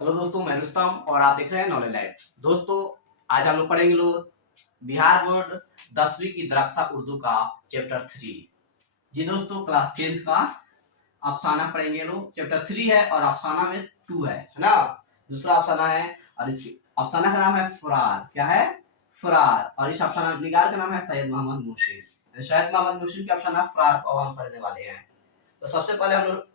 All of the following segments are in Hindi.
हेलो दोस्तों, मैं रुस्तम और आप देख रहे हैं नॉलेज लाइव। दोस्तों, आज हम लोग पढ़ेंगे बिहार बोर्ड 10वीं की दरक्षा उर्दू का चैप्टर 3। जी दोस्तों, क्लास 10th का अफसाना पढ़ेंगे लोग। चैप्टर 3 है और अफसाना में 2 है ना। दूसरा अफसाना है और इस अफसाना का नाम है फरार। क्या है? फरार। और इस अफसाना निगार का नाम है सैयद मोहम्मद मुर्शिद। सैयद मोहम्मद मुर्शिद के अफसाना फरार को हम पढ़ने वाले हैं। तो सबसे पहले हम लोग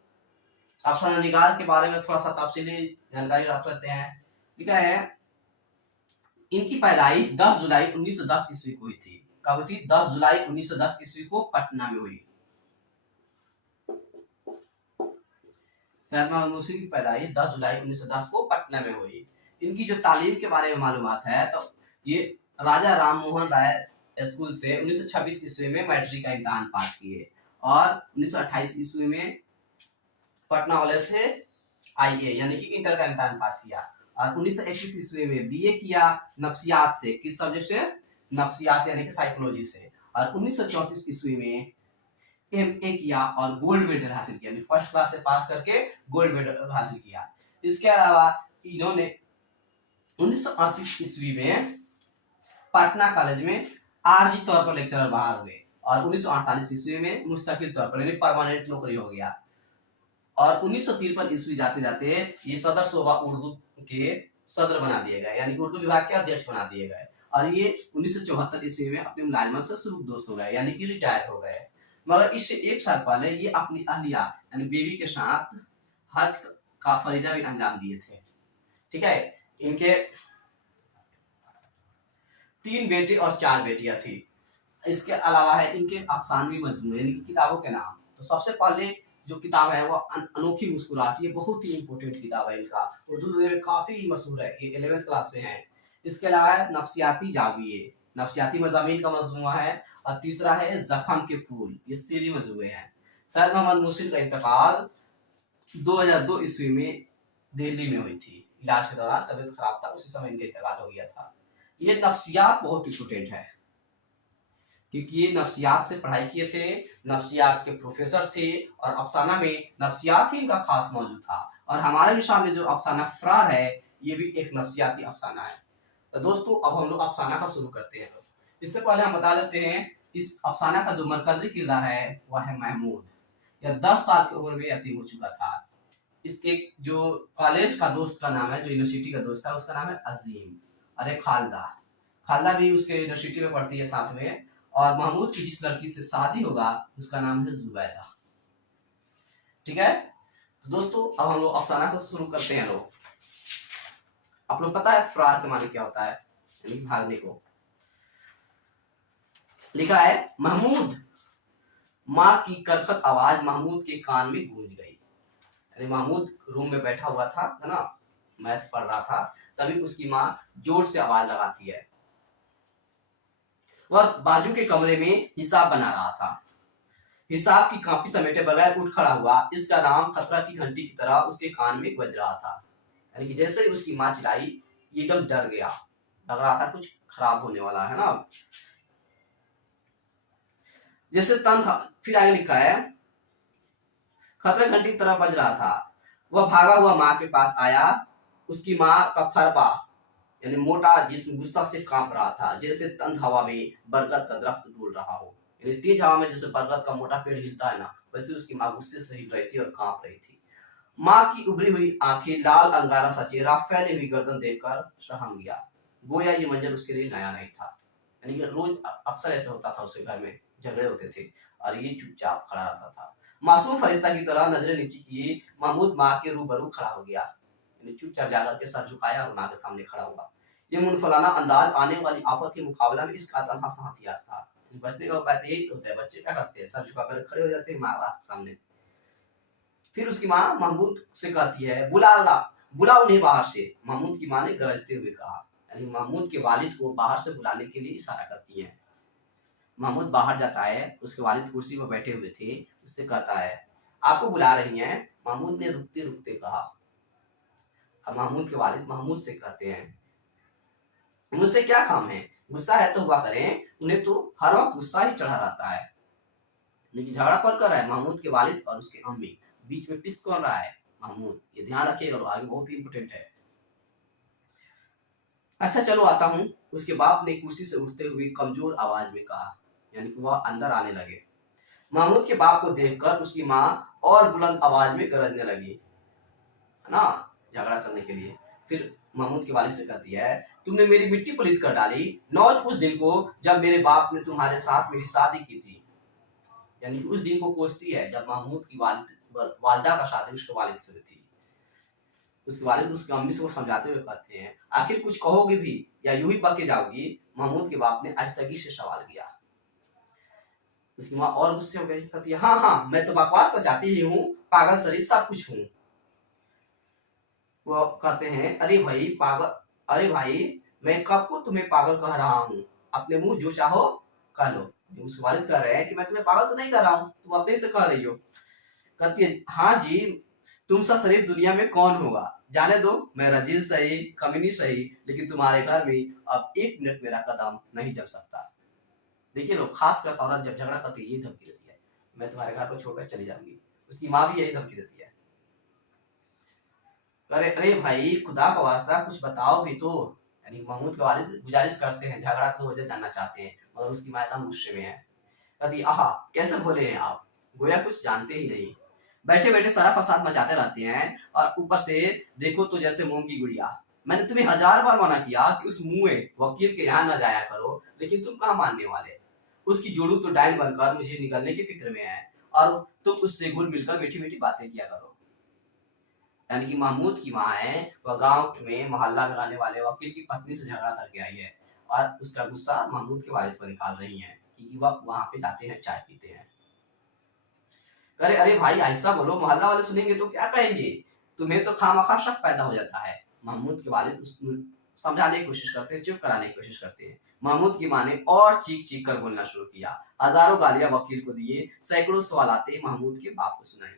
अफसाना निगार के बारे में थोड़ा सा तफसीली जानकारी रख लेते हैं। लिखा है, इनकी पैदाइश 10 जुलाई 1910 ईस्वी को हुई थी। कब हुई थी? 10 जुलाई 1910 ईस्वी को पटना में हुई। सैयद मोहम्मद मुर्शिद की पैदाइश 10 जुलाई 1910 को पटना में हुई। इनकी जो तालीम के बारे में मालूमात है तो ये राजा राम मोहन राय स्कूल से 1926 ईस्वी में मैट्रिक का इम्तहान पास किए और 1928 ईस्वी में पटना वाले से आईए यानी कि इंटर का इम्तहान पास किया और 1921 ईस्वी में बीए किया नफ्सियात से। किस सब्जेक्ट से? नफ्सियात यानी कि साइकोलॉजी से। और 1934 ईस्वी में एमए किया और गोल्ड मेडल हासिल किया, फर्स्ट क्लास से पास करके गोल्ड मेडल हासिल किया। इसके अलावा इन्होंने 1938 ईस्वी में पटना कॉलेज में आरजी तौर पर लेक्चरर बहाल हुए और 1948 ईस्वी में मुस्तकिल तौर पर यानी परमानेंट नौकरी हो गया। और 1953 ईस्वी जाते जाते ये सदर शोभा उर्दू के सदर बना दिए गए यानी कि उर्दू विभाग के अध्यक्ष बना दिए गए। और ये 1974 ईस्वी में अपनी मुलाजमत से सुरुखदोस्त हो गए यानी कि रिटायर हो गए। मगर इससे एक साल पहले ये अपनी अहलिया यानी बीवी के साथ हज का फरीजा भी अंजाम दिए थे। ठीक है। इनके 3 बेटे और 4 बेटियां थी। इसके अलावा है इनके अफसानवी मजमूए यानी कि किताबों के नाम। तो सबसे पहले जो किताब है वो अनोखी मुस्कुराहट, ये बहुत ही इंपोर्टेंट किताब है इनका, उर्दू में काफी मशहूर है, ये 11th क्लास में है। इसके अलावा है नफ्सियाती जाविये, नफ्सियाती मज़ामीन का मजमूआ है। और तीसरा है जख्म के फूल, ये सीरी मजमूए हैं। सैयद मोहम्मद मुर्शिद का इंतकाल 2002 ईस्वी में दिल्ली में हुई थी। इलाज के दौरान तबीयत खराब था, उसी समय इनका इंतकाल हो गया था। ये नफ्सियात बहुत इंपोर्टेंट है क्योंकि ये नफ्सियात से पढ़ाई किए थे, नफ्सियात के प्रोफेसर थे और अफसाना में नफ्सियात ही इनका खास मौजूद था। और हमारे सामने जो अफसाना फरार है ये भी एक नफ्सियाती अफसाना है। तो दोस्तों, अब हम लोग अफसाना का शुरू करते हैं। इससे पहले हम बता देते हैं इस अफसाना का जो मरकजी किरदार है वह है महमूद। यह 10 साल की उम्र में यतीम हो चुका था। इसके जो कॉलेज का दोस्त का नाम है, जो यूनिवर्सिटी का दोस्त है, उसका नाम है अजीम। और एक खालदा, खालदा भी उसके यूनिवर्सिटी में पढ़ती है साथ में। और महमूद की जिस लड़की से शादी होगा उसका नाम है जुबैदा। ठीक है। तो दोस्तों, अब हम लोग अफसाना को शुरू करते हैं। लोग आप लोग पता है फरार के माने क्या होता है? यानी भागने को। लिखा है, महमूद। माँ की करखत आवाज महमूद के कान में गूंज गई। यानी महमूद रूम में बैठा हुआ था, है ना, मैथ पढ़ रहा था, तभी उसकी माँ जोर से आवाज लगाती है। वह बाजू के कमरे में हिसाब बना रहा था। हिसाब की कॉपी समेटे बगैर उठ खड़ा हुआ। इसका नाम खतरा की घंटी की तरह उसके कान में बज रहा था। यानी कि जैसे ही उसकी माँ चिल्लाई एकदम डर गया, लग रहा था कुछ खराब होने वाला है ना। जैसे फिर आगे लिखा है, खतरा घंटी की तरह बज रहा था। वह भागा हुआ माँ के पास आया। उसकी माँ का फरबा यानी मोटा जिस्म गुस्सा से कांप रहा था, जैसे तंद हवा में बरगद का दरख्त डोल रहा हो। यानी तेज हवा में जैसे बरगद का मोटा पेड़ हिलता है ना, वैसे उसकी माँ गुस्से से हिल रही थी और कांप रही थी। माँ की उभरी हुई आंखें, लाल अंगारा सा चेहरा, फैली हुई गर्दन देखकर सहम गया। गोया ये मंजर उसके लिए नया नहीं था। यानी कि रोज अक्सर ऐसा होता था, उसके घर में झगड़े होते थे और ये चुपचाप खड़ा रहता था। मासूम फरिश्ता की तरह नजरें नीची किए महमूद माँ के रूबरू खड़ा हो गया। चुपचाप जाकर के सर झुकाया और माँ के सामने खड़ा हुआ। ये मुनफलाना अंदाज आने वाली आफत के मुकाबला में इसका तनहा हथियार था। बचने का उपाय तो यही होता है, बच्चे क्या करते हैं, सर झुकाकर खड़े हो जाते हैं माँ बाप के सामने। फिर उसकी माँ महमूद से कहती है, बुला उन्हें बाहर से। महमूद की माँ ने गरजते हुए कहा। यानी महमूद के वालिद को बाहर से बुलाने के लिए इशारा करती है। महमूद बाहर जाता है, उसके वालिद कुर्सी पर बैठे हुए थे, उससे कहता है, आपको बुला रही हैं। महमूद ने रुकते रुकते कहा। अब महमूद के वालिद महमूद से कहते हैं, मुझसे क्या काम है, गुस्सा है तो हुआ करें, उन्हें तो हर वक्त गुस्सा ही चढ़ा रहता है। लेकिन झगड़ा कौन कर रहा है? महमूद के वालिद और उसके अम्मी। बीच में पिस कौन रहा है? महमूद। ये ध्यान रखिएगा, आगे बहुत ही इंपोर्टेंट है। अच्छा चलो आता हूँ। उसके बाप ने कुर्सी से उठते हुए कमजोर आवाज में कहा, यानी कि वह अंदर आने लगे। महमूद के बाप को देखकर उसकी माँ और बुलंद आवाज में गरजने लगी, है ना, झगड़ा करने के लिए। फिर महमूद के वालिद से कहती है, तुमने मेरी मिट्टी पलीत कर डाली। नौज उस दिन को जब मेरे बाप ने तुम्हारे साथ मेरी शादी की थी। यानी कि उस दिन को कोसती है जब महमूद की वालिदा का शादी उसके वालिद से थी। उसके वालिद उसकी अम्मी से वो समझाते हुए कहते हैं, आखिर कुछ कहोगे भी या यूं ही पके जाओगी? महमूद के बाप ने आहिस्तगी से सवाल किया। उसकी माँ और गुस्से हो गई, कहती है, हाँ हाँ, मैं तो बकवास का चाहती ही हूँ, पागल शरीर सब कुछ हूँ। वो कहते हैं, अरे भाई पागल, अरे भाई मैं कब को तुम्हें पागल कह रहा हूँ? अपने मुंह जो चाहो कह लो। उस वालिद कह रहे हैं कि मैं तुम्हें पागल तो नहीं कर रहा हूँ, तुम अपने से कह रही हो। कहती है, हाँ जी, तुमसा शरीफ दुनिया में कौन होगा? जाने दो, मैं रजील सही, कमीनी सही, लेकिन तुम्हारे घर में अब 1 मिनट मेरा कदम नहीं जम सकता। देखिए लोग, खास कर औरत जब झगड़ा करती है ये धमकी देती है, मैं तुम्हारे घर पर छोड़कर चली जाऊंगी। उसकी माँ भी यही धमकी देती है। अरे अरे भाई, खुदा का वास्ता कुछ बताओ भी तो। यानी महमूद के वालिद गुजारिश करते हैं, झगड़ा की वजह जानना चाहते हैं, मगर उसकी माँ एकदम गुस्से में है। कहती, आहा कैसे बोले हैं आप, गोया कुछ जानते ही नहीं। बैठे बैठे सारा फसाद मचाते रहते हैं, और ऊपर से देखो तो जैसे मोम की गुड़िया। मैंने तुम्हें 1000 बार मना किया कि उस मुंह वकील के यहाँ न जाया करो, लेकिन तुम कहाँ मानने वाले। उसकी जोड़ू तो डायल बनकर मुझे निकलने की फिक्र में है, और तुम उससे घुल मिलकर मीठी मीठी बातें किया करो। यानी कि महमूद की माँ है, वह गांव में मोहल्ला में रहने वाले वकील की पत्नी से झगड़ा करके आई है, और उसका गुस्सा महमूद के वालिद पर निकाल रही है, क्योंकि वह वहां पे जाते हैं, चाय पीते हैं। अरे अरे भाई आहिस्ता बोलो, मोहल्ला वाले सुनेंगे तो क्या कहेंगे? तुम्हें तो खामखा शक पैदा हो जाता है। महमूद के वालिद समझाने की कोशिश करते हैं, चुप कराने की कोशिश करते हैं। महमूद की माँ ने और चीख चीख कर बोलना शुरू किया, हजारों गालियां वकील को दिए, सैकड़ों सवालातें महमूद के बाप को सुनाई,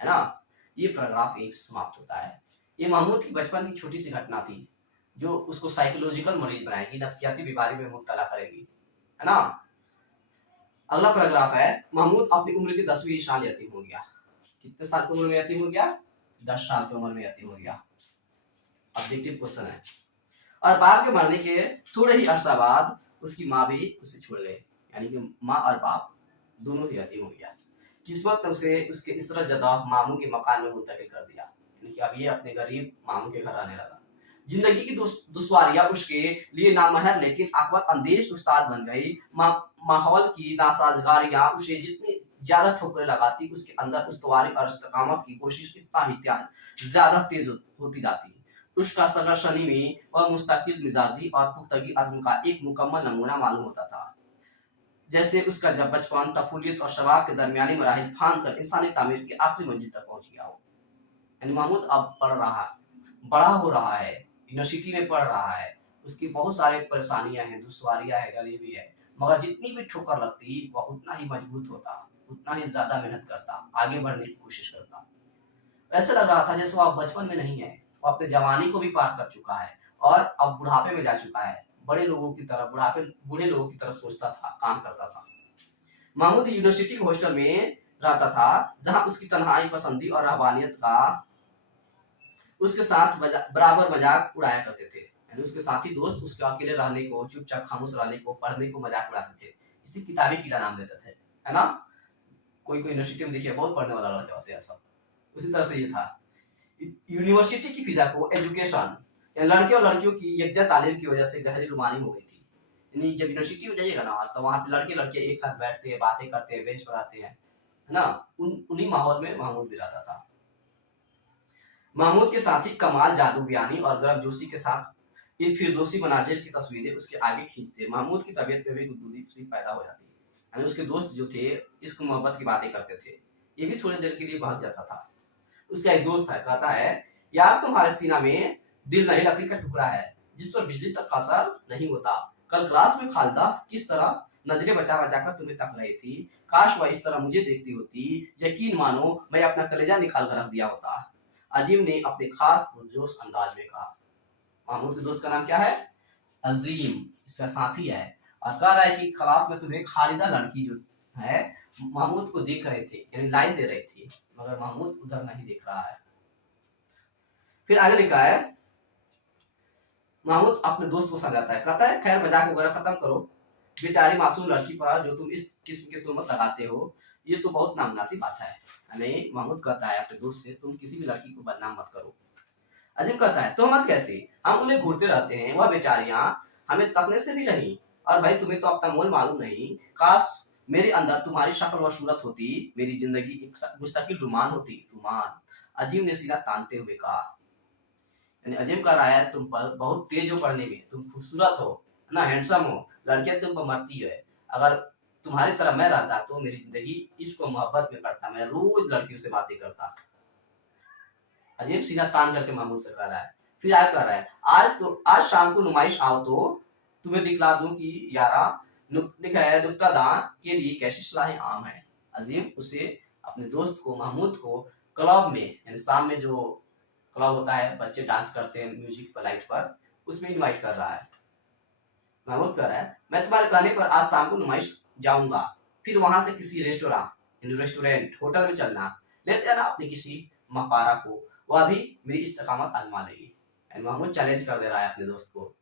है ना। ये पैराग्राफ यहीं समाप्त होता है। ये महमूद की बचपन की छोटी सी घटना थी, जो उसको साइकोलॉजिकल मरीज बनाएगी, नफ्सियाती बीमारी में मुब्तला करेगी, है ना। अगला पैराग्राफ है, महमूद अपनी उम्र की 10वीं साल यतीम हो गया। कितने साल की उम्र में यतीम हो गया? 10 साल की उम्र में यतीम हो गया। ऑब्जेक्टिव क्वेश्चन है। और बाप के मरने के थोड़े ही अर्सा बाद उसकी माँ भी उसे छोड़ गई, यानी कि माँ और बाप दोनों ही यतीम हो गया। किस्मत ने उसे उसके इसरत जदा मामू के मकान में मुंतकिल कर दिया, यानी कि अब ये अपने गरीब मामू के घर आने लगा। जिंदगी की दुश्वारियां उसके लिए नामहर लेकिन आकबत अंदेश उस्ताद बन गई। माहौल की नासाजगारियां उसे जितनी ज्यादा ठोकरें लगाती, उसके अंदर उस्तवारी और इस्तिकामत की कोशिश इतना ही ज्यादा तेज होती जाती। उसका सरशनी में और मुस्तकिल मिजाजी और पुख्तगी अज़्म का एक मुकम्मल नमूना मालूम होता था। जैसे उसका जब बचपन तफुलियत और शबाब के दरमियानी मराहिल फांद कर इंसानी तामीर की आखिरी मंजिल तक पहुंच गया हो। यानी महमूद अब पढ़ रहा है, बड़ा हो रहा है, यूनिवर्सिटी में पढ़ रहा है, उसकी बहुत सारी परेशानियां हैं, दुश्वारियां है, गरीबी है, मगर जितनी भी ठोकर लगती वह उतना ही मजबूत होता, उतना ही ज्यादा मेहनत करता, आगे बढ़ने की कोशिश करता। ऐसे लग रहा था जैसे वह बचपन में नहीं है, वो अपने जवानी को भी पार कर चुका है और अब बुढ़ापे में जा चुका है। बड़े लोगों की तरह बूढ़े लोगों की तरह सोचता था, काम करता था। महमूद यूनिवर्सिटी के हॉस्टल में रहता था, जहां उसकी तन्हाई पसंदी और रहबानियत का उसके साथ बराबर मजाक उड़ाया करते थे। यानी उसके साथी दोस्त उसके अकेले रहने को, चुपचाप खामोश रहने को, पढ़ने को मजाक उड़ाते थे। इसी किताबी कीड़ा नाम देते थे, है ना। कोई कोई यूनिवर्सिटी में देखिए बहुत पढ़ने वाला लड़के होते हैं सब, उसी तरह से ये था। यूनिवर्सिटी की फिजा को एजुकेशन या लड़के और लड़कियों की यकजा तालीम की वजह से गहरी रुमानी हो गई थी। यानी जब यूनिवर्सिटी में जाइएगा ना, तो वहाँ पे लड़के लड़के एक साथ बैठते हैं, बातें करते हैं, बेंच पर आते हैं, है ना। उन्हीं माहौल में महमूद भी रहता था। महमूद के साथी कमाल जादू बयानी और गर्मजोशी के साथ इन फिरदौसी मनाजिर की तस्वीरें उसके आगे खींचते। महमूद की तबीयत में भी गुदगुदी पैदा हो जाती, यानी उसके दोस्त जो थे इश्क मोहब्बत की बातें करते थे, ये भी थोड़ी देर के लिए भाग जाता था। उसका एक दोस्त है, कहता है, यार तुम्हारे सीना में दिल नहीं, लकड़ी का टुकड़ा है जिस पर बिजली तक का असर नहीं होता। कल क्लास में खालिदा किस तरह नजरें बचा बचा कर तुम्हें तक रही थी, काश वह इस तरह मुझे देखती होती, यकीन मानो मैं अपना कलेजा निकाल कर रख दिया होता। अजीम ने अपने खास पुरजोश अंदाज में कहा। महमूद के दोस्त का नाम क्या है? अजीम, इसका साथी है, और कह रहा है कि क्लास में तुम्हें खालिदा लड़की जो है महमूद को देख रहे थे, यानी लाइन दे रही थी, मगर महमूद उधर नहीं देख रहा है। फिर आगे लिखा है, महमूद अपने दोस्त को समझाता है, कहता है खैर मजाक वगैरह खत्म करो, बेचारी मासूम लड़की पर जो तुम इस किस्म के तुहमत लगाते हो ये तो बहुत नामुनासिब बात है। नहीं, महमूद कहता है अपने दोस्त से, तुम किसी भी लड़की को बदनाम मत करो। अजीम कहता है तुहमत कैसी, हम उन्हें घूरते रहते हैं, वह बेचारियां हमें तकने से भी नहीं। और भाई तुम्हें तो अपना मोल मालूम नहीं, काश मेरे अंदर तुम्हारी शक्ल व सूरत होती, मेरी जिंदगी एक मुस्तकिल रोमान होती, रोमान। अजीम ने सीना तानते हुए कहा। यानी अजीम कह रहा है तुम पर बहुत तेज हो पढ़ने में, तुम खूबसूरत हो ना, हैंडसम हो, लड़कियां तुम पर मरती है। अगर तुम्हारी तरह मैं रहता तो मेरी जिंदगी इश्क और मोहब्बत में कटता, मैं रोज लड़कियों से बातें करता। अजीम सीना तान करके महमूद से कह रहा है। फिर आगे कह रहा है आज शाम को नुमाइश आओ तो तुम्हें दिखला दूं कि यारा लिखा है नुक्तादान के लिए कैसी सलाहें आम है। अजीम उसे अपने दोस्त को महमूद को क्लब में, यानी शाम में जो क्लब होता है बच्चे डांस करते हैं म्यूजिक पर लाइट पर, उसमें इनवाइट कर रहा है। महमूद कह रहा है मैं तुम्हारे कहने पर आज शाम को नुमाइश जाऊंगा, फिर वहां से किसी रेस्टोरेंट होटल में चलना, लेते हैं ना अपनी किसी महपारा को, वह भी मेरी इस्तकामत आजमा लेगी। महमूद चैलेंज कर दे रहा है अपने दोस्त को।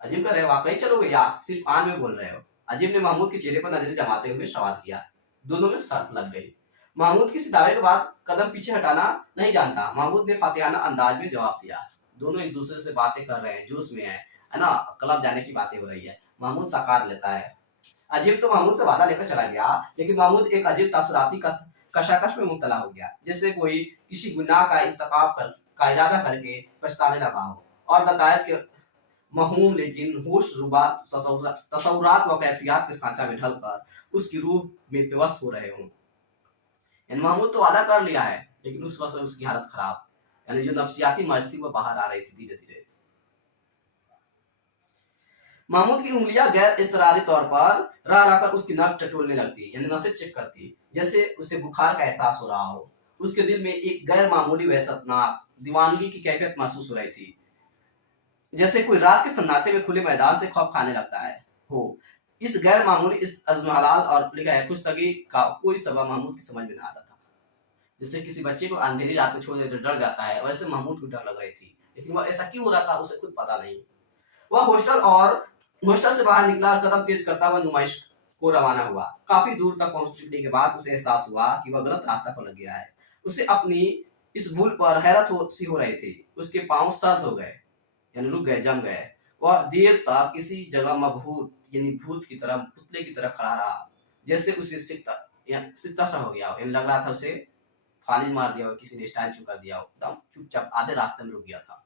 अजीम कह रहे वाकई चलोगे या सिर्फ आन में बोल रहे हो। अजीम ने महमूद के चेहरे पर नजरें जमाते हुए सवाल किया। दोनों में शर्त लग गई। महमूद किसी दावे के बाद कदम पीछे हटाना नहीं जानता। महमूद ने फातिहाना अंदाज में जवाब दिया। दोनों एक दूसरे से बातें कर रहे हैं, जोश में है ना, क्लब जाने की बातें हो रही है। महमूद साकार लेता है। अजीम तो महमूद से वादा लेकर चला गया, लेकिन महमूद एक अजीब तासुराती कशाकश में मुब्तला हो गया, जैसे कोई किसी गुनाह का का इरादा करके पछताने लगा हो और नतायज के महूम लेकिन होश रुबा तसव्वुरात व कैफियत के सांचा में ढलकर उसकी रूह में विवस्त हो रहे हों। महमूद तो वादा कर लिया है, लेकिन उस वक्त उसकी हालत खराब, यानी जो नफ्सियाती मर्ज थी वो बाहर आ रही थी धीरे धीरे। महमूद की उंगलियां गैर इस्तरारी तौर पर रह रहकर उसकी नस टटोलने लगती, यानी नसें चेक करती, जैसे उसे बुखार का एहसास हो रहा हो। उसके दिल में एक गैर मामूली वहशतनाक दीवानगी की कैफियत महसूस हो रही थी, जैसे कोई रात के सन्नाटे में खुले मैदान से खौफ खाने लगता है हो। इस गैर मामूली इस अजमहलाल और लिखा है खुशतगी का कोई सबब महमूद की समझ में न आता था। जैसे किसी बच्चे को अंधेरी रात में छोड़ देते डर जाता है, वैसे महमूद को डर लग रही थी, लेकिन वह ऐसा क्यों हो रहा था उसे खुद पता नहीं। वह हॉस्टल से बाहर निकला, कदम तेज करता हुआ नुमाइश को रवाना हुआ। काफी दूर तक पहुंचने के बाद उसे एहसास हुआ कि वह गलत रास्ता पर लग गया है। उसे अपनी इस भूल पर हैरत सी हो रही थी। उसके पांव सर्द हो गए, यानी रुक गए, जम गए। वह देर तक किसी जगह मबहूत यानी भूत की तरह, पुतले की तरह खड़ा रहा, जैसे उसे सिकता सा हो गया, यानी लग रहा था उसे फालिज मार दिया हो, किसी ने स्टैचू कर दिया हो। एकदम चुपचाप आधे रास्ते में रुक गया था।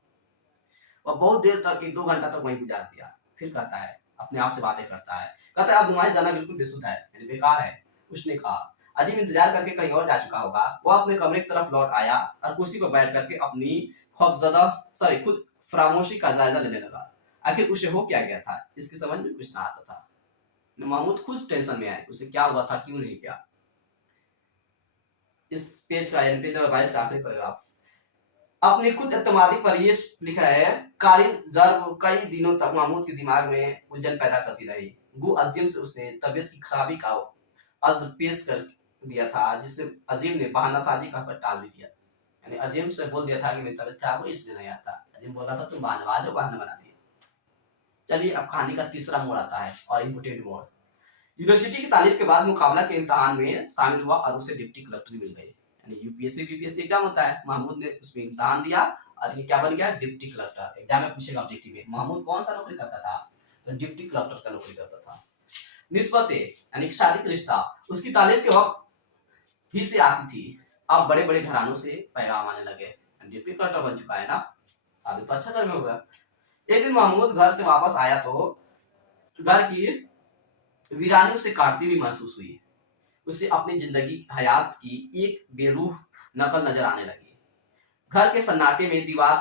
वह बहुत देर तक 1-2 घंटा तक वहीं गुजार दिया। फिर कहता है, अपने आप से बातें करता है, कहता है अब नुमाइश जाना बिल्कुल बेसुध है, यानी बेकार है। उसने कहा। अजीम इंतजार करके कहीं और जा चुका होगा। वह अपने कमरे की तरफ लौट आया और कुर्सी पर बैठ करके अपनी खुद फरामोशी का जायजा लेने लगा। आखिर उसे हो क्या गया था, इसकी समझ में कुछ ना आता था। महमूद खुद टेंशन में आए, उसे क्या हुआ था, क्यों नहीं किया। इस पेज का पेज नंबर 22 का आखिरी पैराग्राफ। अपनी खुद एतमादी पर ये लिखा है कारी जर्ब कई दिनों तक महमूद के दिमाग में उलझन पैदा करती रही। गो अजीम से उसने तबीयत की खराबी का अर्ज पेश कर दिया था, जिससे अजीम ने बहानासाजी कहकर टाल भी दिया। यानी अजीम से बोल दिया था कि मेरी तबीयत खराब हो इसलिए नहीं आता। अजीम बोला था तुम बहानाबाज हो, बहाना बना दिया। चलिए अब कहानी का तीसरा मोड़ आता है और इम्पोर्टेंट मोड़। यूनिवर्सिटी की तालीम के बाद मुकाबला के इम्तहान में शामिल हुआ और उसे डिप्टी कलेक्टर मिल गई। यानी यूपीएससी बीपीएससी एग्जाम होता है, महमूद ने उसमें इम्तहान दिया और ये क्या बन गया, डिप्टी कलेक्टर। एग्जाम में पूछेगा ऑब्जेक्टिव में महमूद कौन सा नौकरी करता था, तो डिप्टी कलेक्टर का नौकरी करता था। निस्बतें यानी शादी का रिश्ता उसकी तालीम के वक्त ही से आती थी, अब बड़े बड़े घरानों से पैगाम आने लगे। डिप्टी कलेक्टर बन चुका है ना, शादी तो अच्छा घर में होगा। एक दिन महमूद घर से वापस आया तो घर की वीरानी उसे काटती हुई महसूस हुई। उसे अपनी जिंदगी हयात की एक बेरूह नकल नजर आने लगी। घर के सन्नाटे में दीवार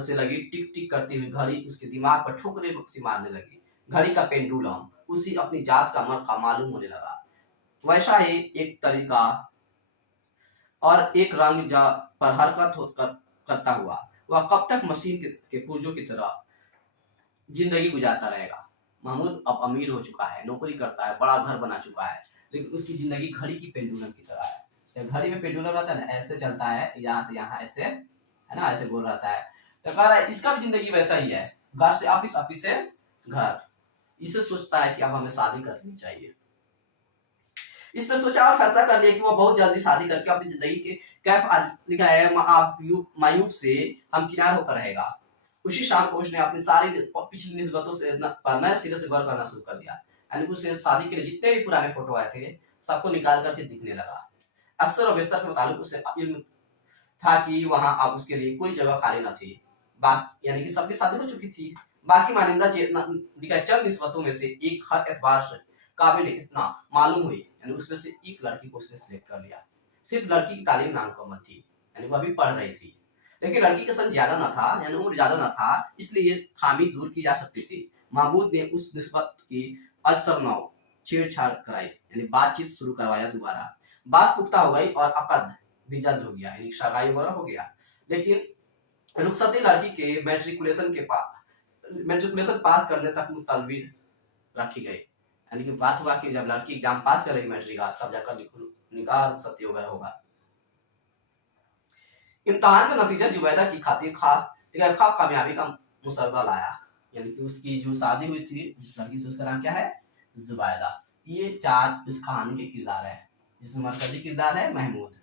से लगी टिक टिक करती हुई घड़ी उसके दिमाग पर ठोकरे सी मारने लगी। घड़ी का पेंडुलम उसी अपनी जात का मरका मालूम होने लगा। वैसा ही एक तरीका और एक रंग पर हरकत करता हुआ वह कब तक मशीन के पुर्जों की तरह जिंदगी गुजारता रहेगा। महमूद अब अमीर हो चुका है, नौकरी करता है, बड़ा घर बना चुका है, लेकिन उसकी जिंदगी घड़ी की पेंडुलम की तरह है। घड़ी में पेंडुलम रहता है ना, ऐसे चलता है, यहाँ से यहाँ ऐसे, है ना, ऐसे गोल रहता है। तो कह रहा है इसका भी जिंदगी वैसा ही है। घर से ऑफिस, ऑफिस से घर। इसे सोचता है कि अब हमें शादी करनी चाहिए। इसने सोचा और फैसला कर लिया कि वो बहुत जल्दी शादी करके अपनी जिंदगी के कैफ लिखा है मायूब से हम किनार होकर रहेगा। उसी शाम को उसने अपनी सारी पिछली निस्बतों से नए सिरे से गौर करना शुरू कर दिया। यानी उसे शादी के लिए जितने भी पुराने फोटो आए थे सबको निकाल करके दिखने लगा। अक्सर और बिस्तर के मुताबिक उसे इल्म था कि वहां अब उसके लिए कोई जगह खाली न थी। बात यानी कि सबकी शादी हो चुकी थी। बाकी मानिंदा चंद निस्बतों में से एक हर एतबार से काबिल इतना मालूम हुई, यानी उसमें से एक लड़की को उसने सिलेक्ट कर लिया। सिर्फ लड़की की तालीम नामुकम्मल थी, यानी वह भी पढ़ रही थी, लेकिन लड़की का सन ज्यादा न था, यानी उम्र ज्यादा न था, इसलिए ये खामी दूर की जा सकती थी। महमूद ने उस निस्बत की अजसर छेड़छाड़ कराई, यानी बातचीत शुरू करवाया दोबारा। बात पुख्ता हो गई और अकद भी जल्द हो गया, यानी सगाई वगैरह हो गया। लेकिन रुखसती लड़की के मैट्रिकुलेशन पास करने तक मुतलवी रखी गई। यानी कि बात हुआ कि जब लड़की एग्जाम पास करेगी मैट्रिक का, तब जाकर निकाह रुखसती वगैरह होगा। इम्तिहान का नतीजा जुबैदा की खातिर खा कामयाबी का मुसरदा लाया। यानी कि उसकी जो शादी हुई थी जिस लड़की से, उसका नाम क्या है? जुबैदा। ये 4 इस कहानी के किरदार है, जिसमें मरकजी किरदार है महमूद।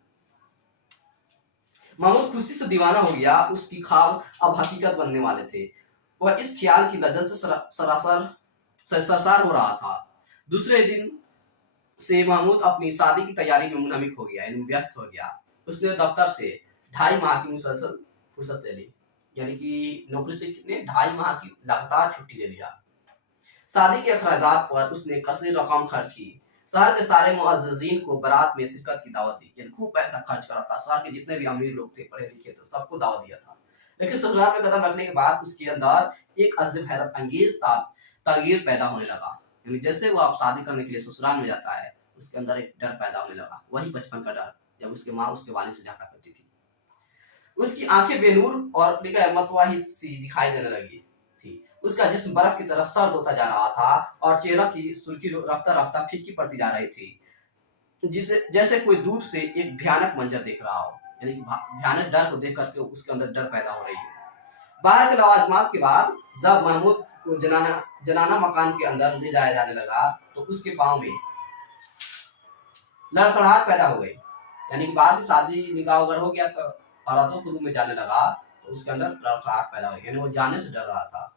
महमूद खुशी से दीवाना हो गया। उसकी ख्वाब अब हकीकत बनने वाले थे। वह इस ख्याल की लज्जत से सरसार हो रहा था। दूसरे दिन से महमूद अपनी शादी की तैयारी में मुनहमिक हो गया, यानी व्यस्त हो गया। उसने दफ्तर से 2.5 माह की मुसलसल फुर्सत ले ली, यानी कि नौकरी से कितने 2.5 माह की लगातार छुट्टी ले लिया। शादी के अखराजात पर उसने कसीर रकम खर्च की। शहर के सारे मुअज्जिजीन को बारात में शिरकत की दावत दी, यानी खूब पैसा खर्च करा था। शहर के जितने भी अमीर लोग थे, पढ़े लिखे थे, सबको दावत दिया था। लेकिन ससुराल में कदम रखने के बाद उसके अंदर एक अजीब हैरत अंगेज तगीर पैदा होने लगा। यानी जैसे वो आप शादी करने के लिए ससुराल में जाता है, उसके अंदर एक डर पैदा होने लगा। वही बचपन का डर, जब उसके माँ उसके वालिद से झांका करती थी। उसकी आंखें बेनूर और मतवाही सी दिखाई देने लगी थी। उसका जिस्म बर्फ की तरह सर्द होता जा रहा था और चेहरा की सुर्खी रफ्ता रफ्ता फीकी पड़ती जा रही थी, जिसे जैसे कोई दूर से एक भयानक मंजर देख रहा हो। यानी कि भयानक डर को देख करके उसके अंदर डर पैदा हो रही है। बाहर के लवाजमात के बाद जब महमूद को जनाना मकान के अंदर ले जाया जाने लगा, तो उसके पाँव में लड़खड़ाहट पैदा हो गई। यानी कि बाहर की शादी निकाह वगैरह हो गया, तो औरतों के रूम में जाने लगा, तो उसके अंदर लड़खड़ाहट पैदा हो गई, यानी वो जाने से डर रहा था।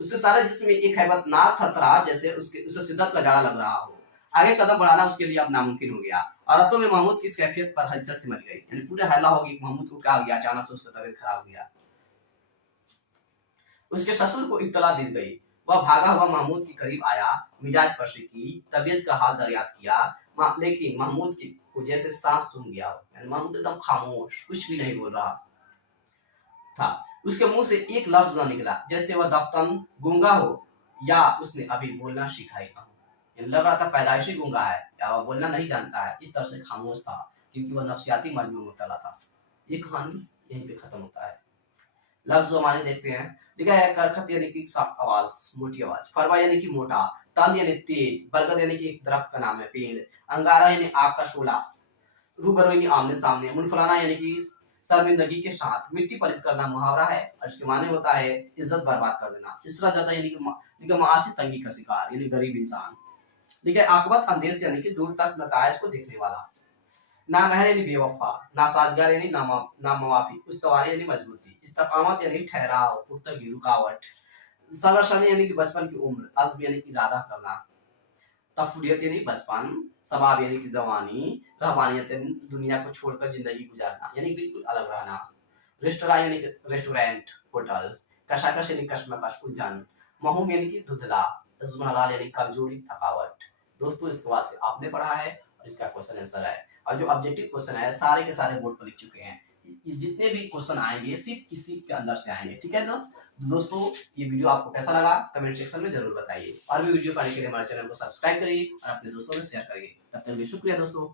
उससे सारे जिस्म में एक हैबतनाक थरथराहट, जैसे उसे शिद्दत का जाड़ा लग रहा हो। आगे कदम बढ़ाना उसके लिए अब नामुमकिन हो गया। औरतों में महमूद की इस कैफियत पर हलचल से मच गई, यानी पूरे हल्ला हो गई महमूद को क्या हो गया, अचानक से उसका तबीयत खराब हो गया। उसके ससुर को इत्तला दी गई। वह भागा हुआ महमूद के करीब आया, मिजाज पर्शी की, तबीयत का हाल दरियाफ्त किया। लेकिन महमूद को जैसे सांप सूंघ गया, यानी महमूद एकदम खामोश, कुछ भी नहीं बोल रहा था। उसके मुंह से एक लफ्ज न निकला, जैसे वह दफ्तन गूंगा हो या उसने अभी बोलना सीखा ही ना हो। लग रहा था पैदाइशी गूंगा है या वह बोलना नहीं जानता है। इस तरह से खामोश था, क्योंकि वह नफ्सियाती मर्ज में मुब्तला था। ये कहानी यहीं पे खत्म होता है। लफ्ज हमारे देखते हैं। लिखा है करखत यानी कि सख्त आवाज, मोटी आवाज। फरवा यानी कि मोटा। तंद यानी तेज। बरगद यानी कि एक दरख्त का नाम है, पेड़। अंगारा यानी आग का शोला। रूबरू यानी आमने सामने। मुनफलाना यानी कि शर्मिंदगी के साथ। मिट्टी पलित करना मुहावरा है और इसके माने होता है इज्जत बर्बाद कर देना। इसरा ज्यादा यानी कि मासी तंगी का शिकार, यानी गरीब इंसान। लिखा है आकबत अंदेश यानी कि दूर तक नतायज को देखने वाला। नामहर यानी बेवफा। नासाजगार यानी नामवाफी। उस्तवार यानी मजबूती। इस्तकामत यानी ठहराव, पुख्तगी, रुकावट। सलरशन यानी कि बचपन की उम्र। अज़्म यानी कि इरादा करना। तफुलियत यानी बचपन। सबाब यानी कि जवानी। रहबानियत यानी दुनिया को छोड़कर जिंदगी गुजारना, यानी बिल्कुल अलग रहना। रेस्टोरा यानी कि रेस्टोरेंट, होटल। कशाकश यानी कशमकश, उलझन। महूम यानी कि धुंधला। इस्म हलाल यानी कमजोरी, थकावट। दोस्तों इसके बाद से आपने पढ़ा है और इसका क्वेश्चन आंसर है। और जो ऑब्जेक्टिव क्वेश्चन है सारे के सारे बोर्ड पर लिख चुके हैं। जितने भी क्वेश्चन आएंगे सिर्फ इसी के अंदर से आएंगे, ठीक है ना। तो दोस्तों ये वीडियो आपको कैसा लगा कमेंट सेक्शन में जरूर बताइए। और भी वीडियो पाने के लिए हमारे चैनल को सब्सक्राइब करिए और अपने दोस्तों में शेयर करिए। तब तक के लिए शुक्रिया दोस्तों।